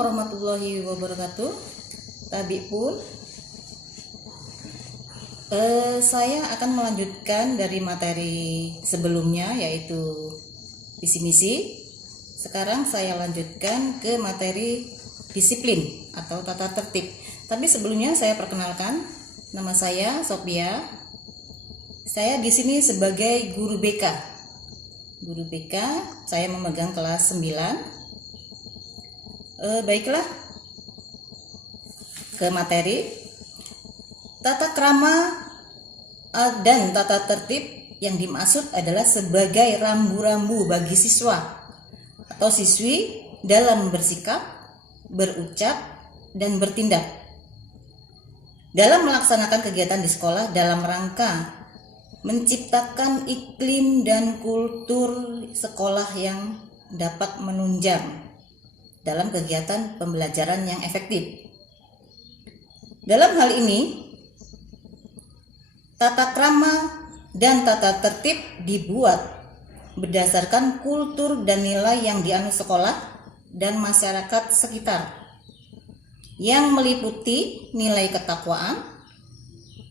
warahmatullahi wabarakatuh. Tabi pun saya akan melanjutkan dari materi sebelumnya, yaitu visi misi. Sekarang saya lanjutkan ke materi disiplin atau tata tertib. Tapi sebelumnya saya perkenalkan, nama saya Sophia. Saya di sini sebagai guru BK. Guru BK, saya memegang kelas 9. Baiklah, ke materi. Tata krama dan tata tertib yang dimaksud adalah sebagai rambu-rambu bagi siswa atau siswi dalam bersikap, berucap, dan bertindak dalam melaksanakan kegiatan di sekolah dalam rangka menciptakan iklim dan kultur sekolah yang dapat menunjang dalam kegiatan pembelajaran yang efektif. Dalam hal ini, tata krama dan tata tertib dibuat berdasarkan kultur dan nilai yang dianut sekolah dan masyarakat sekitar, yang meliputi nilai ketakwaan,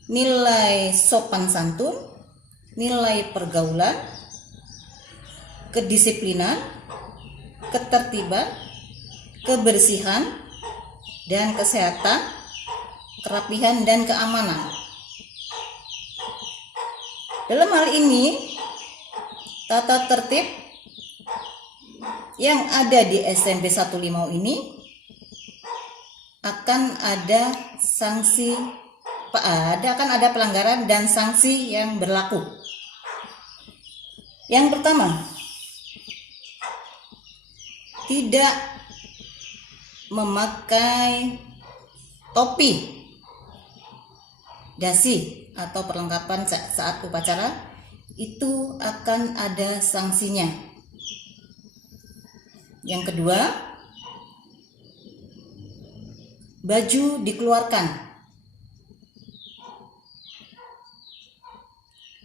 nilai sopan santun, nilai pergaulan, kedisiplinan, ketertiban, kebersihan dan kesehatan, kerapihan dan keamanan. Dalam hal ini, tata tertib yang ada di SMP 1 Limau ini akan ada sanksi, akan ada pelanggaran dan sanksi yang berlaku. Yang pertama, tidak memakai topi, dasi atau perlengkapan saat upacara, itu akan ada sanksinya. Yang kedua, baju dikeluarkan,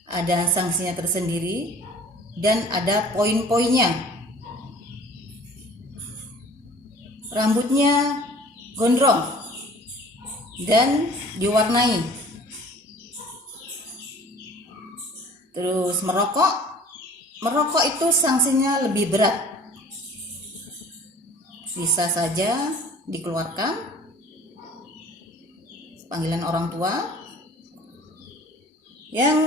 ada sanksinya tersendiri dan ada poin-poinnya. Rambutnya gondrong dan diwarnai. Terus merokok itu sanksinya lebih berat, bisa saja dikeluarkan, panggilan orang tua. Yang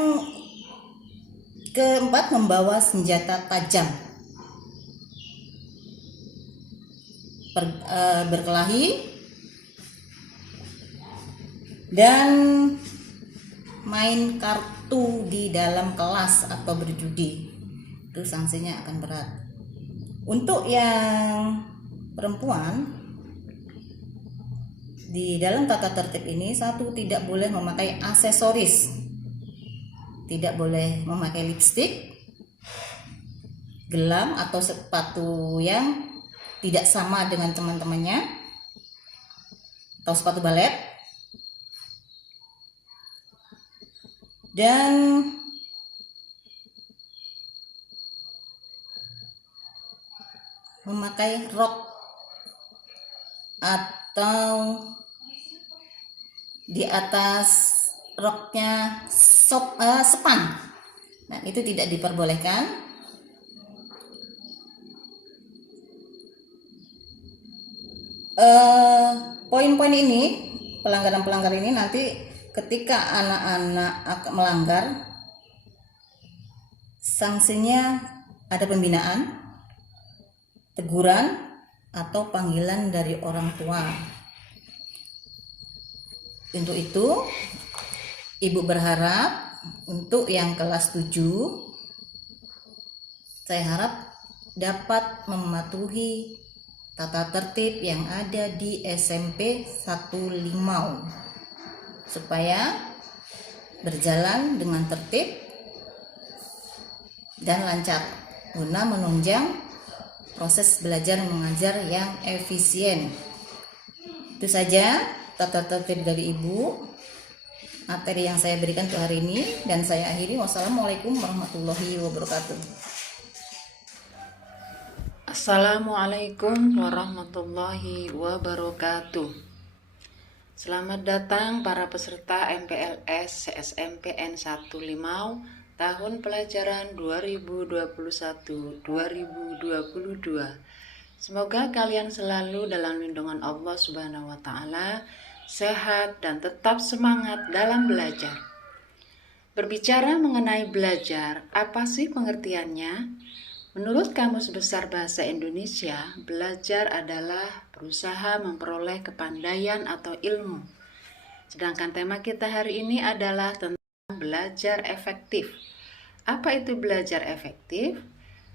keempat, membawa senjata tajam, berkelahi, dan main kartu di dalam kelas atau berjudi, itu sanksinya akan berat. Untuk yang perempuan, di dalam tata tertib ini, satu, tidak boleh memakai aksesoris, tidak boleh memakai lipstik, gelam atau sepatu yang tidak sama dengan teman-temannya, atau sepatu balet, dan memakai rok atau di atas roknya sepan. Nah, itu tidak diperbolehkan. Poin-poin ini, pelanggaran-pelanggaran ini nanti ketika anak-anak melanggar, sanksinya ada pembinaan, teguran, atau panggilan dari orang tua. Untuk itu, Ibu berharap untuk yang kelas 7, saya harap dapat mematuhi tata tertib yang ada di SMP 1 Limau supaya berjalan dengan tertib dan lancar guna menunjang proses belajar mengajar yang efisien. Itu saja tata tertib dari Ibu, materi yang saya berikan untuk hari ini, dan saya akhiri. Wassalamualaikum warahmatullahi wabarakatuh. Assalamualaikum warahmatullahi wabarakatuh. Selamat datang para peserta MPLS CSMPN 1 Limau tahun pelajaran 2021-2022. Semoga kalian selalu dalam lindungan Allah Subhanahu wa taala, sehat dan tetap semangat dalam belajar. Berbicara mengenai belajar, apa sih pengertiannya? Menurut Kamus Besar Bahasa Indonesia, belajar adalah berusaha memperoleh kepandaian atau ilmu. Sedangkan tema kita hari ini adalah tentang belajar efektif. Apa itu belajar efektif?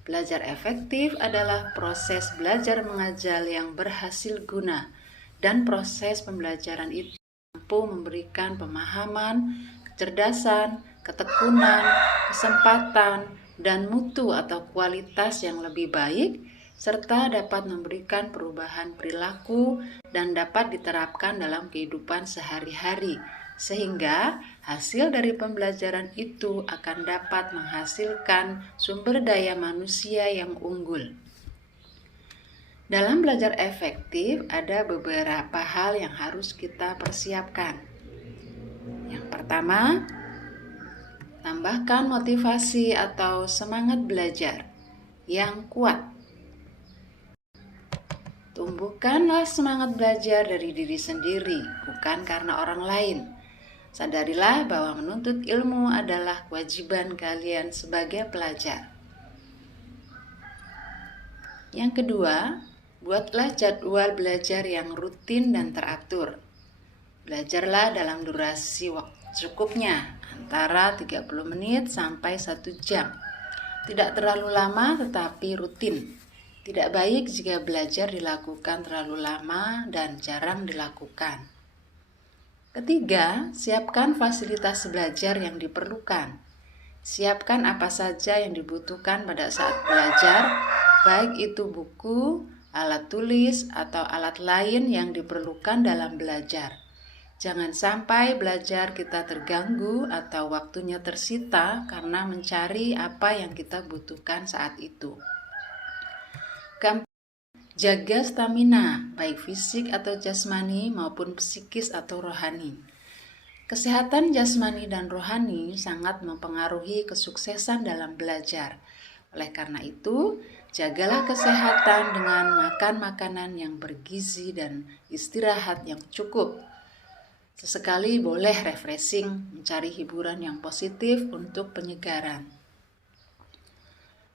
Belajar efektif adalah proses belajar mengajar yang berhasil guna, dan proses pembelajaran itu mampu memberikan pemahaman, kecerdasan, ketekunan, kesempatan, dan mutu atau kualitas yang lebih baik, serta dapat memberikan perubahan perilaku dan dapat diterapkan dalam kehidupan sehari-hari, sehingga hasil dari pembelajaran itu akan dapat menghasilkan sumber daya manusia yang unggul. Dalam belajar efektif, ada beberapa hal yang harus kita persiapkan. Yang pertama, tambahkan motivasi atau semangat belajar yang kuat. Tumbuhkanlah semangat belajar dari diri sendiri, bukan karena orang lain. Sadarilah bahwa menuntut ilmu adalah kewajiban kalian sebagai pelajar. Yang kedua, buatlah jadwal belajar yang rutin dan teratur. Belajarlah dalam durasi waktu cukupnya, antara 30 menit sampai 1 jam. Tidak terlalu lama tetapi rutin. Tidak baik jika belajar dilakukan terlalu lama dan jarang dilakukan. Ketiga, siapkan fasilitas belajar yang diperlukan. Siapkan apa saja yang dibutuhkan pada saat belajar, baik itu buku, alat tulis, atau alat lain yang diperlukan dalam belajar. Jangan sampai belajar kita terganggu atau waktunya tersita karena mencari apa yang kita butuhkan saat itu. Keempat, jaga stamina, baik fisik atau jasmani maupun psikis atau rohani. Kesehatan jasmani dan rohani sangat mempengaruhi kesuksesan dalam belajar. Oleh karena itu, jagalah kesehatan dengan makan makanan yang bergizi dan istirahat yang cukup. Sesekali boleh refreshing, mencari hiburan yang positif untuk penyegaran.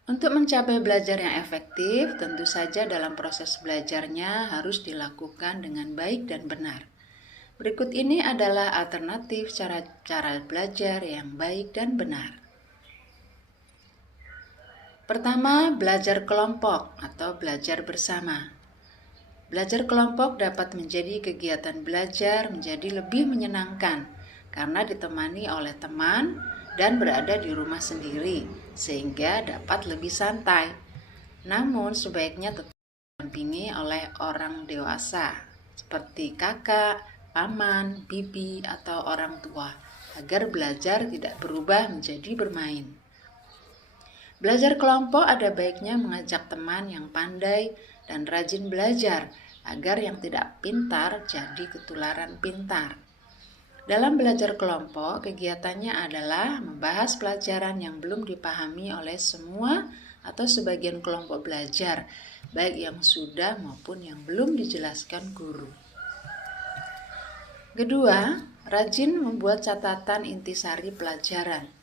Untuk mencapai belajar yang efektif, tentu saja dalam proses belajarnya harus dilakukan dengan baik dan benar. Berikut ini adalah alternatif cara belajar yang baik dan benar. Pertama, belajar kelompok atau belajar bersama. Belajar kelompok dapat menjadi kegiatan belajar menjadi lebih menyenangkan karena ditemani oleh teman dan berada di rumah sendiri, sehingga dapat lebih santai. Namun sebaiknya tetap didampingi oleh orang dewasa seperti kakak, paman, bibi, atau orang tua agar belajar tidak berubah menjadi bermain. Belajar kelompok ada baiknya mengajak teman yang pandai dan rajin belajar agar yang tidak pintar jadi ketularan pintar. Dalam belajar kelompok, kegiatannya adalah membahas pelajaran yang belum dipahami oleh semua atau sebagian kelompok belajar, baik yang sudah maupun yang belum dijelaskan guru. Kedua, rajin membuat catatan intisari pelajaran.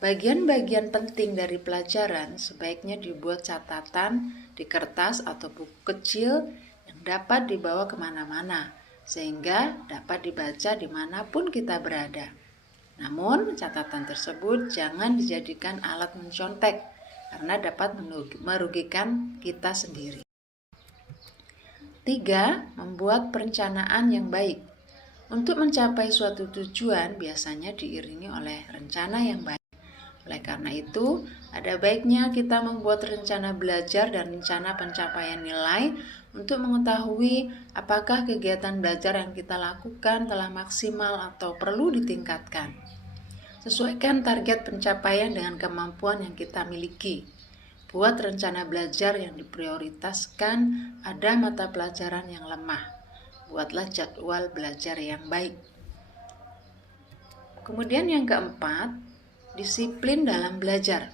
Bagian-bagian penting dari pelajaran sebaiknya dibuat catatan di kertas atau buku kecil yang dapat dibawa kemana-mana, sehingga dapat dibaca dimanapun kita berada. Namun, catatan tersebut jangan dijadikan alat mencontek, karena dapat merugikan kita sendiri. 3. Membuat perencanaan yang baik. Untuk mencapai suatu tujuan biasanya diiringi oleh rencana yang baik. Oleh karena itu, ada baiknya kita membuat rencana belajar dan rencana pencapaian nilai untuk mengetahui apakah kegiatan belajar yang kita lakukan telah maksimal atau perlu ditingkatkan. Sesuaikan target pencapaian dengan kemampuan yang kita miliki. Buat rencana belajar yang diprioritaskan, ada mata pelajaran yang lemah. Buatlah jadwal belajar yang baik. Kemudian yang keempat, disiplin dalam belajar.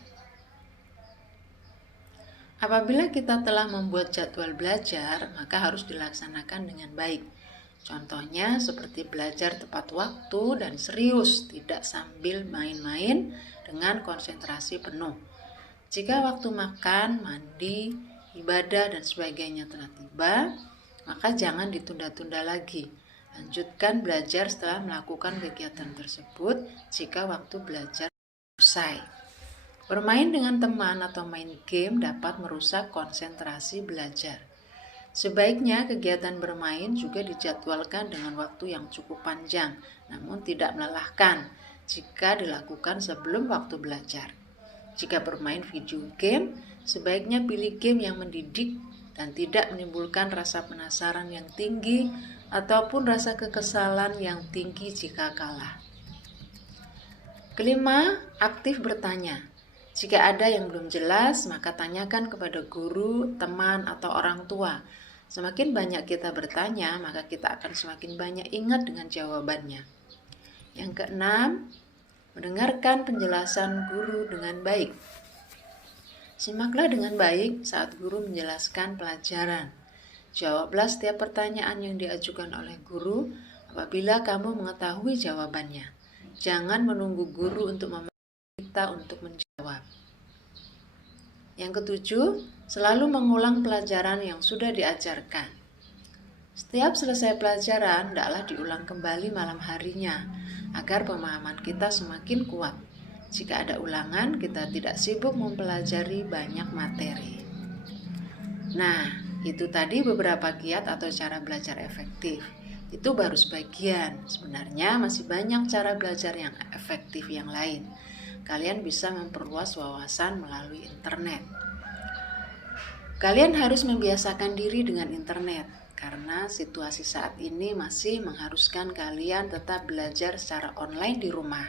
Apabila kita telah membuat jadwal belajar, maka harus dilaksanakan dengan baik. Contohnya seperti belajar tepat waktu dan serius, tidak sambil main-main dengan konsentrasi penuh. Jika waktu makan, mandi, ibadah, dan sebagainya telah tiba, maka jangan ditunda-tunda lagi. Lanjutkan belajar setelah melakukan kegiatan tersebut jika waktu belajar usai. Bermain dengan teman atau main game dapat merusak konsentrasi belajar. Sebaiknya kegiatan bermain juga dijadwalkan dengan waktu yang cukup panjang, namun tidak melelahkan jika dilakukan sebelum waktu belajar. Jika bermain video game, sebaiknya pilih game yang mendidik dan tidak menimbulkan rasa penasaran yang tinggi ataupun rasa kekesalan yang tinggi jika kalah. Kelima, aktif bertanya. Jika ada yang belum jelas, maka tanyakan kepada guru, teman, atau orang tua. Semakin banyak kita bertanya, maka kita akan semakin banyak ingat dengan jawabannya. Yang keenam, mendengarkan penjelasan guru dengan baik. Simaklah dengan baik saat guru menjelaskan pelajaran. Jawablah setiap pertanyaan yang diajukan oleh guru apabila kamu mengetahui jawabannya. Jangan menunggu guru untuk meminta kita untuk menjawab. Yang ketujuh, selalu mengulang pelajaran yang sudah diajarkan. Setiap selesai pelajaran, hendaklah diulang kembali malam harinya, agar pemahaman kita semakin kuat. Jika ada ulangan, kita tidak sibuk mempelajari banyak materi. Nah, itu tadi beberapa kiat atau cara belajar efektif. Itu baru sebagian. Sebenarnya masih banyak cara belajar yang efektif yang lain. Kalian bisa memperluas wawasan melalui internet. Kalian harus membiasakan diri dengan internet, karena situasi saat ini masih mengharuskan kalian tetap belajar secara online di rumah.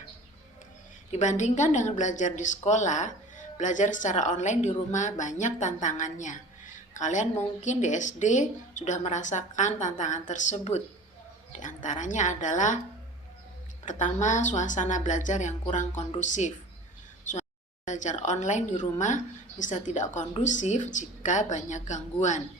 Dibandingkan dengan belajar di sekolah, belajar secara online di rumah banyak tantangannya. Kalian mungkin di SD sudah merasakan tantangan tersebut. Di antaranya adalah pertama, suasana belajar yang kurang kondusif. Belajar online di rumah bisa tidak kondusif jika banyak gangguan.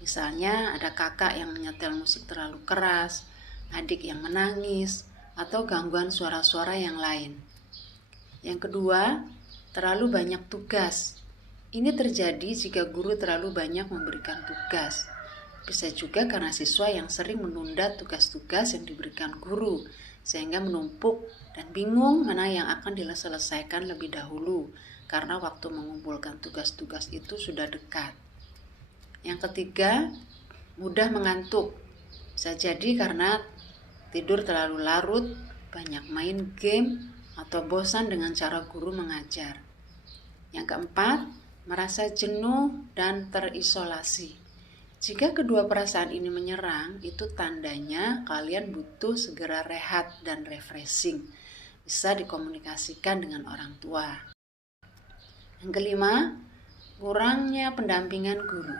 Misalnya ada kakak yang menyetel musik terlalu keras, adik yang menangis, atau gangguan suara-suara yang lain. Yang kedua, terlalu banyak tugas. Ini terjadi jika guru terlalu banyak memberikan tugas. Bisa juga karena siswa yang sering menunda tugas-tugas yang diberikan guru, sehingga menumpuk dan bingung mana yang akan diselesaikan lebih dahulu karena waktu mengumpulkan tugas-tugas itu sudah dekat. Yang ketiga, mudah mengantuk. Bisa jadi karena tidur terlalu larut, banyak main game, atau bosan dengan cara guru mengajar. Yang keempat, merasa jenuh dan terisolasi. Jika kedua perasaan ini menyerang, itu tandanya kalian butuh segera rehat dan refreshing. Bisa dikomunikasikan dengan orang tua. Yang kelima, kurangnya pendampingan guru.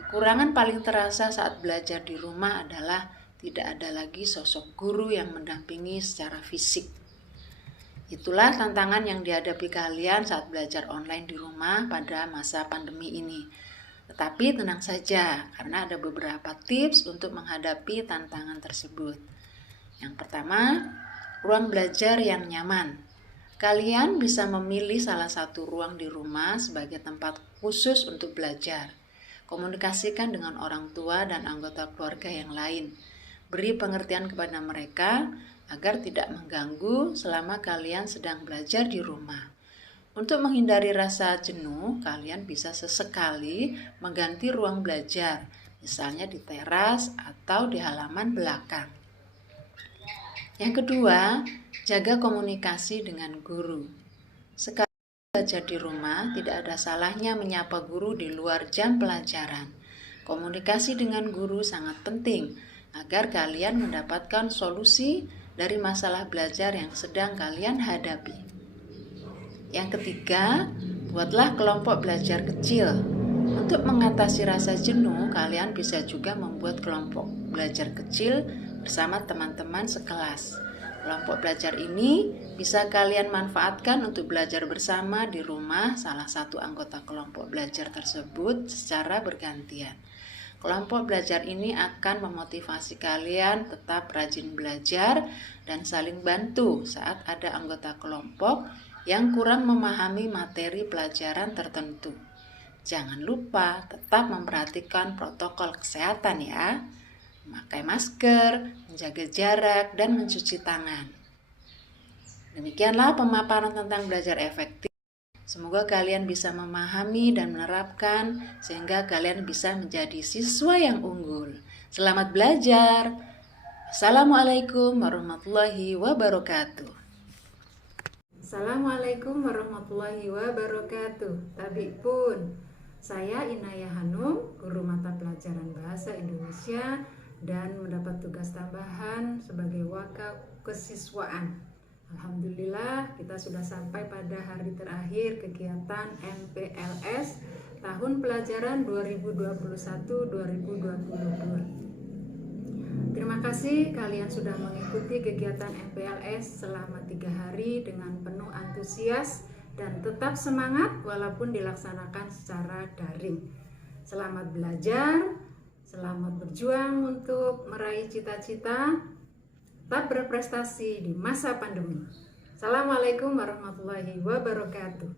Kekurangan paling terasa saat belajar di rumah adalah tidak ada lagi sosok guru yang mendampingi secara fisik. Itulah tantangan yang dihadapi kalian saat belajar online di rumah pada masa pandemi ini. Tetapi tenang saja, karena ada beberapa tips untuk menghadapi tantangan tersebut. Yang pertama, ruang belajar yang nyaman. Kalian bisa memilih salah satu ruang di rumah sebagai tempat khusus untuk belajar. Komunikasikan dengan orang tua dan anggota keluarga yang lain. Beri pengertian kepada mereka agar tidak mengganggu selama kalian sedang belajar di rumah. Untuk menghindari rasa jenuh, kalian bisa sesekali mengganti ruang belajar, misalnya di teras atau di halaman belakang. Yang kedua, jaga komunikasi dengan guru. Sekali belajar di rumah, tidak ada salahnya menyapa guru di luar jam pelajaran. Komunikasi dengan guru sangat penting agar kalian mendapatkan solusi dari masalah belajar yang sedang kalian hadapi. Yang ketiga, Buatlah kelompok belajar kecil. Untuk mengatasi rasa jenuh, kalian bisa juga membuat kelompok belajar kecil bersama teman-teman sekelas. Kelompok belajar ini bisa kalian manfaatkan untuk belajar bersama di rumah salah satu anggota kelompok belajar tersebut secara bergantian. Kelompok belajar ini akan memotivasi kalian tetap rajin belajar dan saling bantu saat ada anggota kelompok yang kurang memahami materi pelajaran tertentu. Jangan lupa tetap memperhatikan protokol kesehatan ya. Memakai masker, menjaga jarak, dan mencuci tangan. Demikianlah pemaparan tentang belajar efektif. Semoga kalian bisa memahami dan menerapkan sehingga kalian bisa menjadi siswa yang unggul. Selamat belajar. Assalamualaikum warahmatullahi wabarakatuh. Assalamualaikum warahmatullahi wabarakatuh. Tabik pun, saya Inayah Hanum, guru mata pelajaran Bahasa Indonesia dan mendapat tugas tambahan sebagai wakakesiswaan. Alhamdulillah, kita sudah sampai pada hari terakhir kegiatan MPLS tahun pelajaran 2021-2022. Terima kasih kalian sudah mengikuti kegiatan MPLS selama 3 hari dengan penuh antusias dan tetap semangat walaupun dilaksanakan secara daring. Selamat belajar, selamat berjuang untuk meraih cita-cita, tetap berprestasi di masa pandemi. Assalamualaikum warahmatullahi wabarakatuh.